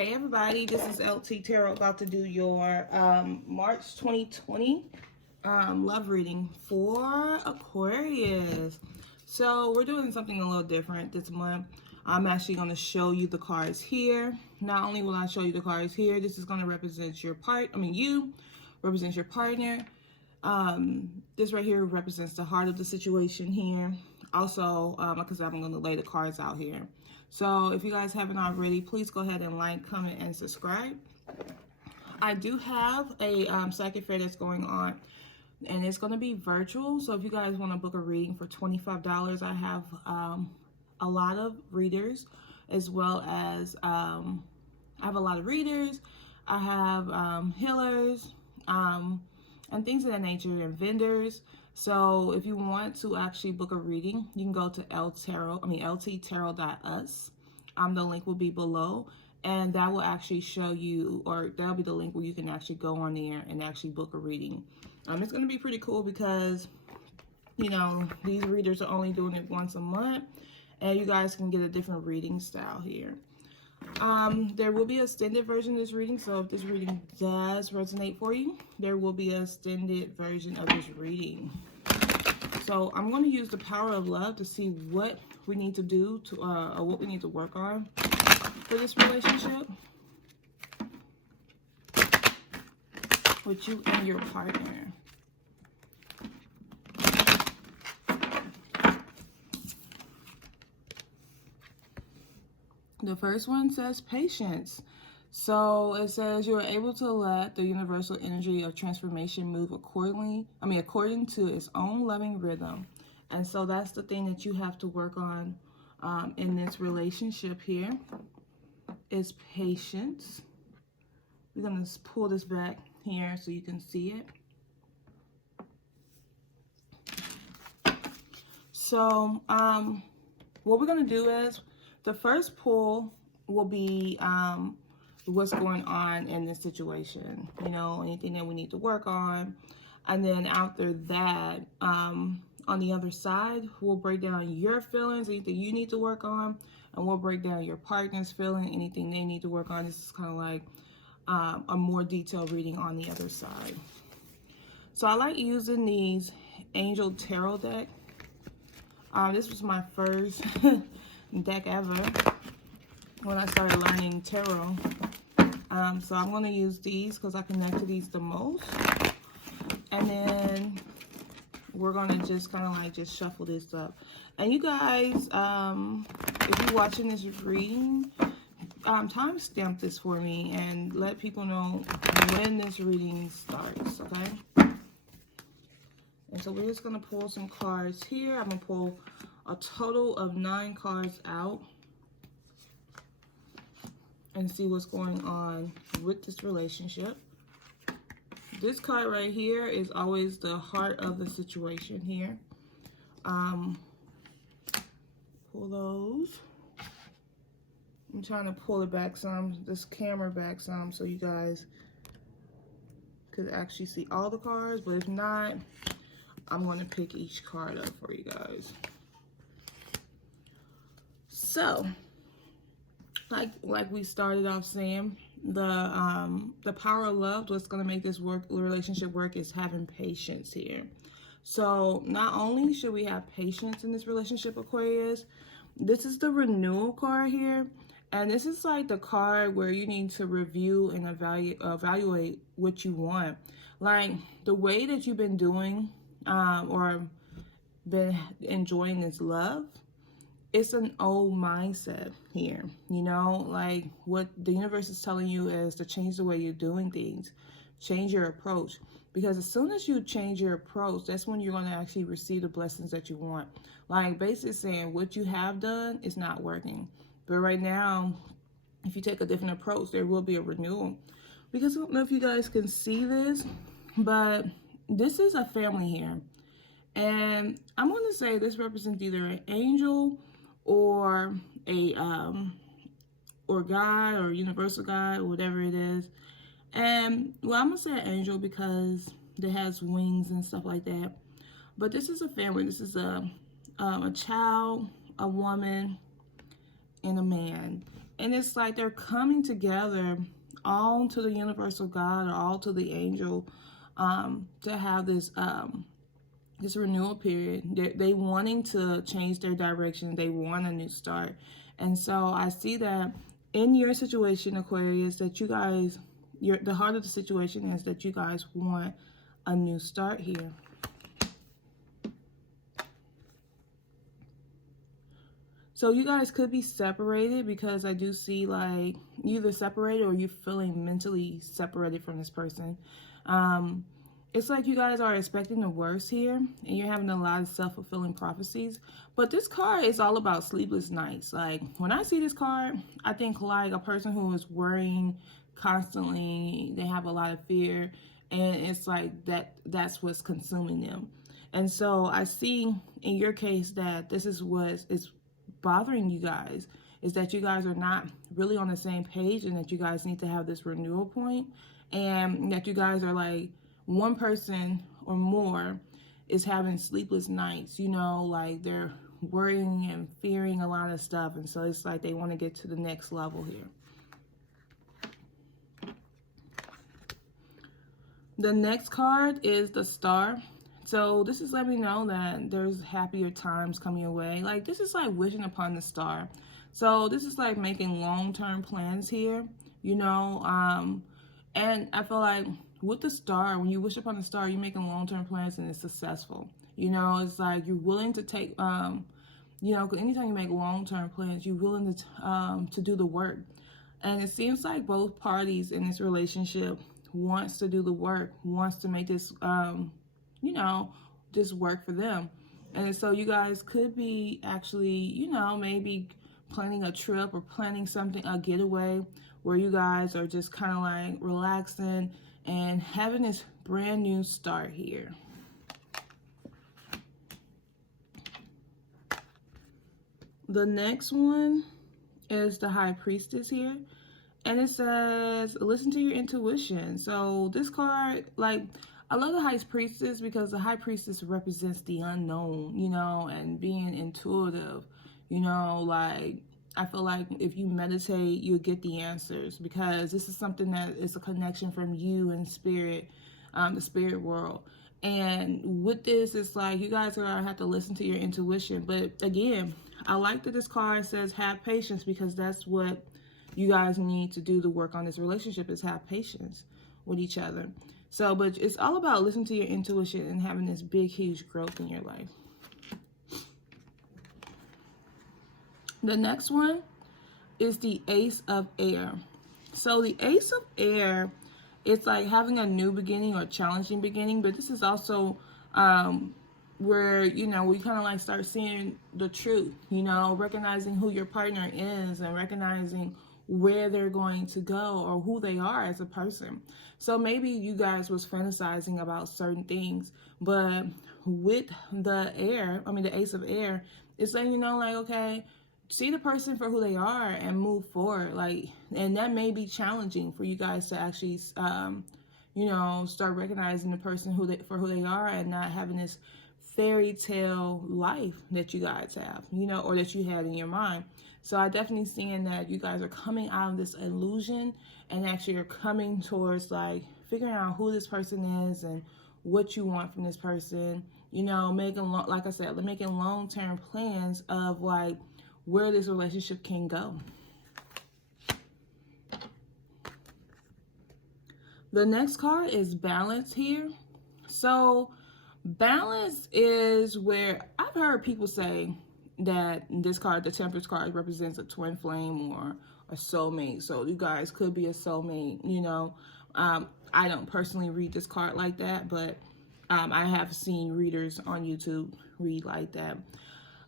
Hey everybody, this is LT Tarot about to do your March 2020 love reading for Aquarius. So we're doing something a little different this month. I'm actually going to show you the cards here. Not only will I show you the cards here, this is going to represent your you represents your partner. This right here represents the heart of the situation here. Also, because I'm going to lay the cards out here. So if you guys haven't already, please go ahead and like, comment, and subscribe. I do have a psychic fair that's going on, and it's going to be virtual. So if you guys want to book a reading for $25, I have a lot of readers, as well as I have a lot of readers. I have healers and things of that nature, and vendors. So if you want to actually book a reading, you can go to lttarot.us. The link will be below, and that will actually show you, or that'll be the link where you can actually go on there and actually book a reading. It's going to be pretty cool because, you know, these readers are only doing it once a month, and you guys can get a different reading style here. There will be an extended version of this reading, so if this reading does resonate for you, there will be an extended version of this reading. So I'm going to use the power of love to see what we need to do to, or what we need to work on for this relationship with you and your partner. The first one says patience. So it says you are able to let the universal energy of transformation move according to its own loving rhythm. And so that's the thing that you have to work on in this relationship here, is patience. We're going to pull this back here so you can see it. So what we're going to do is, the first pull will be what's going on in this situation, you know, anything that we need to work on. And then after that, on the other side, we'll break down your feelings, anything you need to work on, and we'll break down your partner's feeling, anything they need to work on. This is kind of like a more detailed reading on the other side. So I like using these Angel Tarot deck. This was my first deck ever when I started learning tarot. So I'm going to use these because I connect to these the most. And then we're going to just kind of like just shuffle this up. And you guys, if you're watching this reading, timestamp this for me and let people know when this reading starts, okay? And so we're just going to pull some cards here. I'm going to pull a total of 9 cards out and see what's going on with this relationship. This card right here is always the heart of the situation here. Pull those. I'm trying to pull it back some, this camera back some, so you guys could actually see all the cards, but if not, I'm going to pick each card up for you guys. So, like we started off saying, the power of love, what's going to make this relationship work, is having patience here. So not only should we have patience in this relationship, Aquarius, this is the renewal card here, and this is like the card where you need to review and evaluate what you want. Like the way that you've been doing or been enjoying this love, it's an old mindset here, you know, like what the universe is telling you is to change the way you're doing things, change your approach, because as soon as you change your approach, that's when you're going to actually receive the blessings that you want. Like basically saying what you have done is not working, but right now, if you take a different approach, there will be a renewal. Because I don't know if you guys can see this, but this is a family here, and I'm going to say this represents either an angel or a or God or universal God or whatever it is. And well, I'm gonna say an angel because it has wings and stuff like that. But this is a family. This is a child, a woman, and a man. And it's like they're coming together, all to the universal God or all to the angel, to have this this renewal period. They wanting to change their direction. They want a new start. And so I see that in your situation, Aquarius, that you guys, the heart of the situation is that you guys want a new start here. So you guys could be separated, because I do see like you either separated or you're feeling mentally separated from this person. It's like you guys are expecting the worst here, and you're having a lot of self-fulfilling prophecies. But this card is all about sleepless nights. Like, when I see this card, I think like a person who is worrying constantly. They have a lot of fear, and it's like that's what's consuming them. And so I see in your case that this is what is bothering you guys, is that you guys are not really on the same page, and that you guys need to have this renewal point, and that you guys are like, one person or more is having sleepless nights, you know, like they're worrying and fearing a lot of stuff. And so it's like they want to get to the next level here. The next card is the Star. So this is letting me know that there's happier times coming your way. Like, this is like wishing upon the star. So this is like making long-term plans here, you know, and I feel like with the star, when you wish upon the star, you're making long-term plans and it's successful. You know, it's like you're willing to take, you know, anytime you make long-term plans, you're willing to do the work. And it seems like both parties in this relationship wants to do the work, wants to make this, you know, just work for them. And so you guys could be actually, you know, maybe planning a trip or planning something, a getaway, where you guys are just kind of like relaxing and having this brand new start here. The next one is the High Priestess here. And it says, listen to your intuition. So this card, like, I love the High Priestess because the High Priestess represents the unknown, you know, and being intuitive, you know, like, I feel like if you meditate, you'll get the answers, because this is something that is a connection from you and spirit, the spirit world. And with this, it's like you guys are gonna have to listen to your intuition. But again, I like that this card says have patience, because that's what you guys need to do the work on this relationship, is have patience with each other. So, but it's all about listening to your intuition and having this big, huge growth in your life. The next one is the Ace of Air. So the Ace of Air, it's like having a new beginning or challenging beginning, but this is also where, you know, we kind of like start seeing the truth, you know, recognizing who your partner is and recognizing where they're going to go or who they are as a person. So maybe you guys was fantasizing about certain things, but with the air, I mean the Ace of Air, it's letting you know, like, okay, see the person for who they are and move forward. Like, and that may be challenging for you guys to actually, you know, start recognizing the person for who they are, and not having this fairy tale life that you guys have, you know, or that you had in your mind. So I definitely seeing that you guys are coming out of this illusion and actually are coming towards like figuring out who this person is and what you want from this person, you know, like I said, making long-term plans of like where this relationship can go. The next card is Balance here. So balance is where I've heard people say that this card, the Temperance card, represents a twin flame or a soulmate. So you guys could be a soulmate, you know. I don't personally read this card like that, but I have seen readers on YouTube read like that.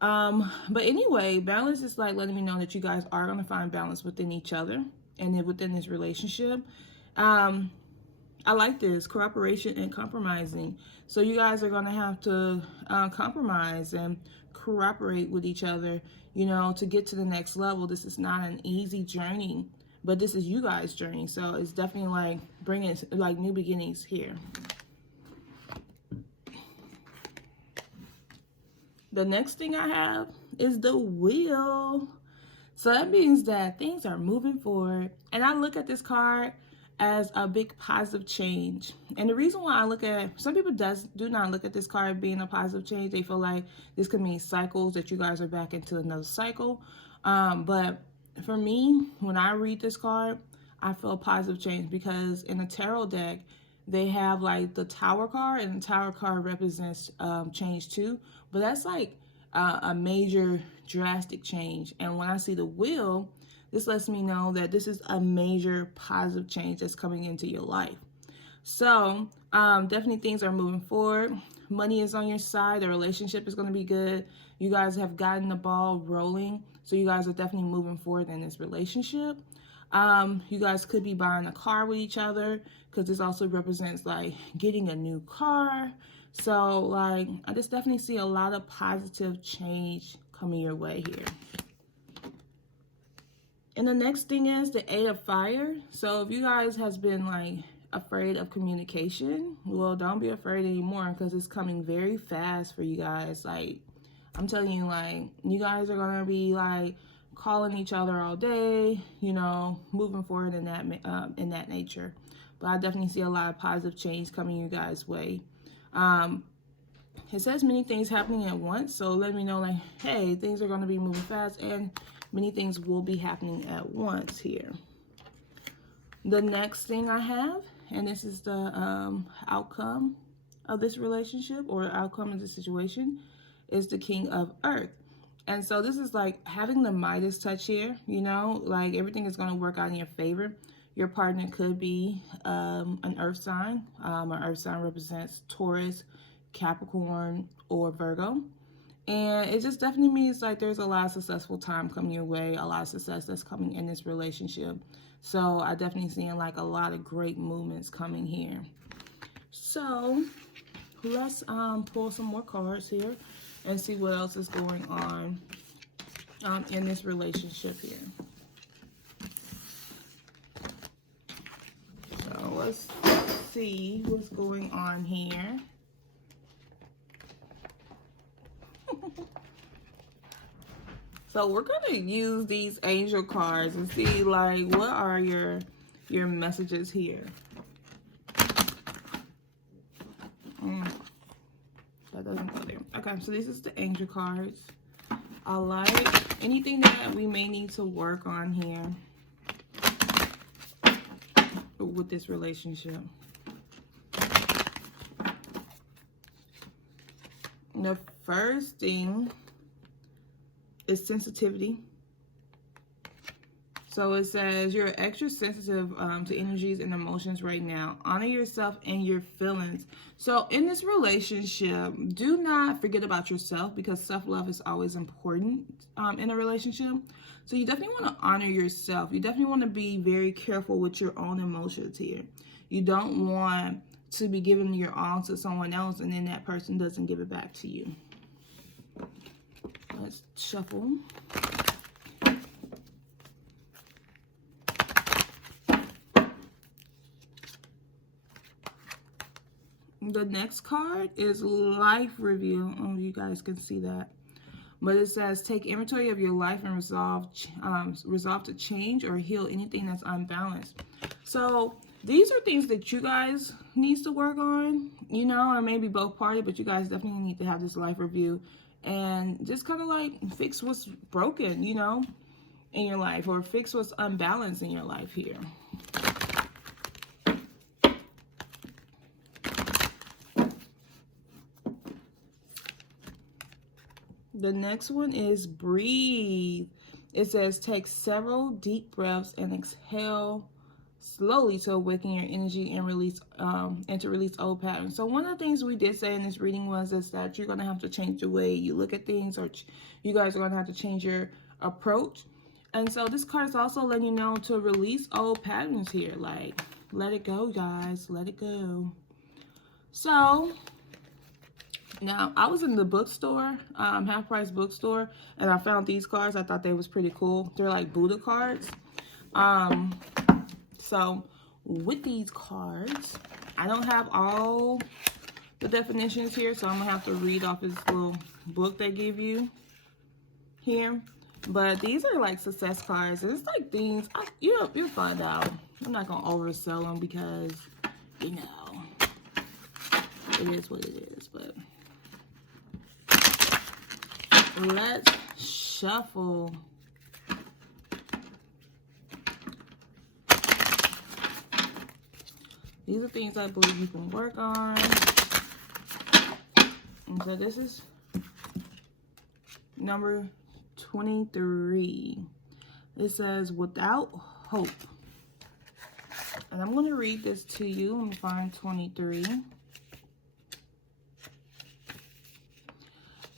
But anyway, balance is like letting me know that you guys are going to find balance within each other and then within this relationship. I like this, cooperation and compromising. So you guys are going to have to compromise and cooperate with each other, you know, to get to the next level. This is not an easy journey, but this is you guys' journey. So it's definitely like bringing like new beginnings here. The next thing I have is the Wheel. So that means that things are moving forward. And I look at this card as a big positive change. And the reason why I look at, some people do not look at this card being a positive change. They feel like this could mean cycles, that you guys are back into another cycle. But for me, when I read this card, I feel a positive change, because in the tarot deck, they have like the Tower card, and the Tower card represents change too. But that's like a major drastic change. And when I see the Wheel, this lets me know that this is a major positive change that's coming into your life. So definitely things are moving forward. Money is on your side. The relationship is going to be good. You guys have gotten the ball rolling. So you guys are definitely moving forward in this relationship. You guys could be buying a car with each other, because this also represents like getting a new car. So like, I just definitely see a lot of positive change coming your way here. And the next thing is the Eight of Fire. So if you guys has been like afraid of communication, well, don't be afraid anymore, because it's coming very fast for you guys. Like, I'm telling you, like, you guys are gonna be like calling each other all day, you know, moving forward in that nature. But I definitely see a lot of positive change coming you guys' way. It says many things happening at once, so let me know, like, hey, things are going to be moving fast, and many things will be happening at once here. The next thing I have, and this is the outcome of this relationship, or outcome of the situation, is the King of Earth. And so this is like having the Midas touch here, you know, like everything is going to work out in your favor. Your partner could be an earth sign. An earth sign represents Taurus, Capricorn, or Virgo. And it just definitely means like there's a lot of successful time coming your way, a lot of success that's coming in this relationship. So I definitely seeing like a lot of great movements coming here. So let's pull some more cards here and see what else is going on in this relationship here. So let's see what's going on here. So we're gonna use these angel cards and see like what are your messages here. That doesn't go there. Okay, so this is the angel cards. I like anything that we may need to work on here with this relationship. The first thing is sensitivity. So it says you're extra sensitive to energies and emotions right now. Honor yourself and your feelings. So in this relationship, do not forget about yourself, because self-love is always important in a relationship. So you definitely want to honor yourself. You definitely want to be very careful with your own emotions here. You don't want to be giving your all to someone else and then that person doesn't give it back to you. Let's shuffle. The next card is Life Review. Oh, you guys can see that. But it says, take inventory of your life and resolve to change or heal anything that's unbalanced. So these are things that you guys need to work on, you know, or maybe both parties, but you guys definitely need to have this life review and just kind of like fix what's broken, you know, in your life, or fix what's unbalanced in your life here. The next one is breathe. It says take several deep breaths and exhale slowly to awaken your energy and release and to release old patterns. So one of the things we did say in this reading was that you're gonna have to change the way you look at things, or you guys are gonna have to change your approach. And so this card is also letting you know to release old patterns here. Like, let it go, guys. Let it go. So now, I was in the bookstore, Half Price bookstore, and I found these cards. I thought they was pretty cool. They're like Buddha cards. So with these cards, I don't have all the definitions here, so I'm going to have to read off this little book they give you here. But these are like success cards. And it's like things, you'll find out. I'm not going to oversell them because, you know, it is what it is. But let's shuffle. These are things I believe you can work on. And so this is number 23. It says, without hope. And I'm going to read this to you. Let me find 23.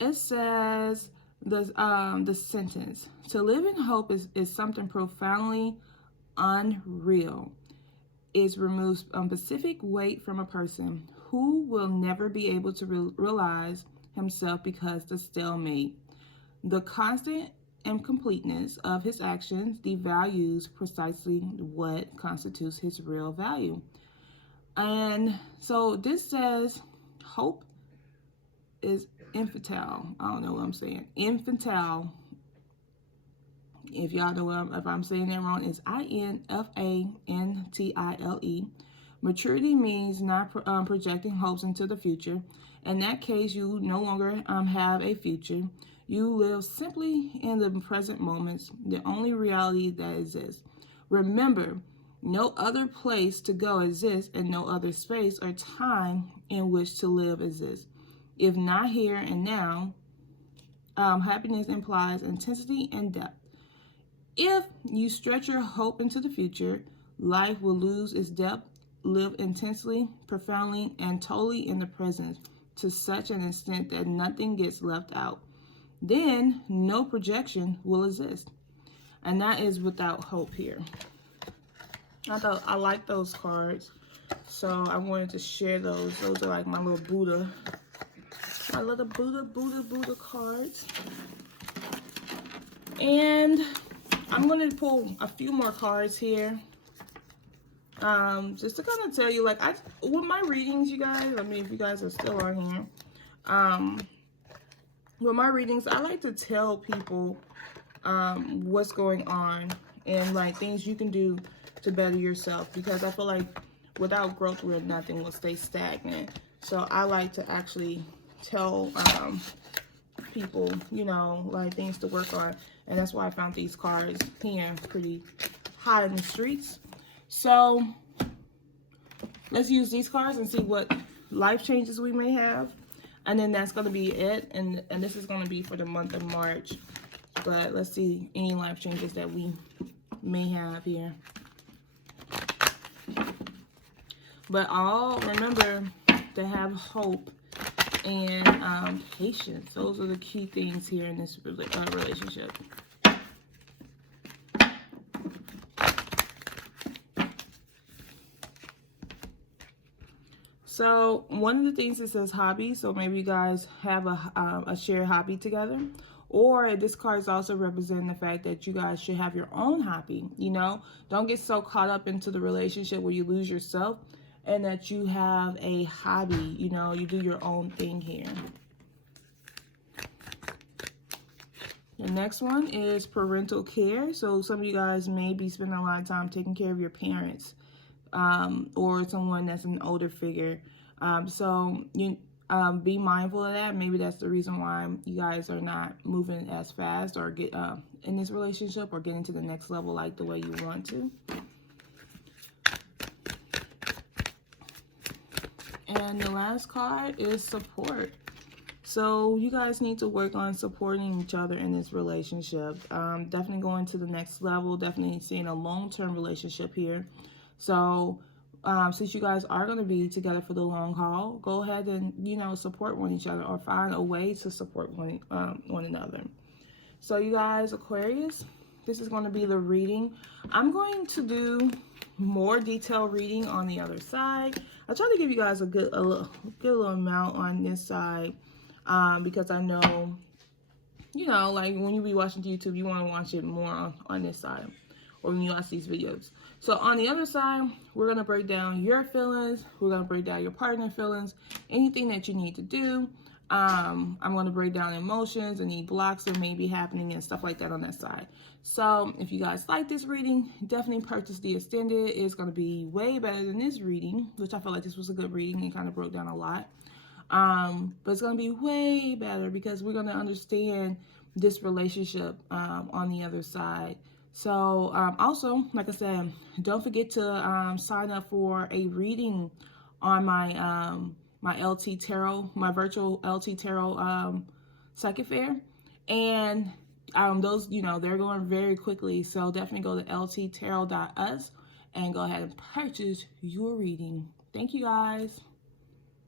It says, the sentence, to live in hope is something profoundly unreal. It removes specific weight from a person who will never be able to realize himself because the stalemate. The constant incompleteness of his actions devalues precisely what constitutes his real value. And so this says hope is infantile. I don't know what I'm saying. Infantile. If y'all know if I'm saying that wrong, it's infantile. Maturity means not projecting hopes into the future. In that case, you no longer have a future. You live simply in the present moments, the only reality that exists. Remember, no other place to go exists, and no other space or time in which to live exists. If not here and now, happiness implies intensity and depth. If you stretch your hope into the future, life will lose its depth. Live intensely, profoundly, and totally in the present to such an extent that nothing gets left out. Then no projection will exist. And that is without hope here. I like those cards, so I wanted to share those. Those are like my little Buddha. My little Buddha cards. And I'm going to pull a few more cards here. Just to kind of tell you, like, with my readings, you guys, I mean, if you guys are still on here, with my readings, I like to tell people what's going on and, like, things you can do to better yourself, because I feel like without growth, nothing will stay stagnant. So I like to actually tell people, you know, like, things to work on. And that's why I found these cards here pretty hot in the streets. So let's use these cards and see what life changes we may have. And then that's going to be it. And this is going to be for the month of March. But let's see any life changes that we may have here. But all remember to have hope and patience. Those are the key things here in this relationship. So one of the things it says hobby. So maybe you guys have a shared hobby together. Or this card is also representing the fact that you guys should have your own hobby. You know, don't get so caught up into the relationship where you lose yourself, and that you have a hobby. You know, you do your own thing here. The next one is parental care. So some of you guys may be spending a lot of time taking care of your parents, or someone that's an older figure. So you be mindful of that. Maybe that's the reason why you guys are not moving as fast or get in this relationship or getting to the next level like the way you want to. And the last card is support. So you guys need to work on supporting each other in this relationship. Definitely going to the next level. Definitely seeing a long-term relationship here. So since you guys are going to be together for the long haul, go ahead and, you know, support one each other, or find a way to support one another. So you guys, Aquarius, this is going to be the reading. I'm going to do more detailed reading on the other side. I try to give you guys a good little amount on this side, because I know, you know, like when you be watching YouTube, you want to watch it more on this side, or when you watch these videos. So on the other side, we're going to break down your feelings. We're going to break down your partner feelings, anything that you need to do. I'm going to break down emotions, any blocks that may be happening and stuff like that on that side. So if you guys like this reading, definitely purchase the extended. It's going to be way better than this reading, which I feel like this was a good reading and kind of broke down a lot. But it's going to be way better because we're going to understand this relationship on the other side. So also, like I said, don't forget to sign up for a reading on my my LT Tarot, my virtual LT Tarot psychic fair. And those, they're going very quickly. So definitely go to lttarot.us and go ahead and purchase your reading. Thank you guys.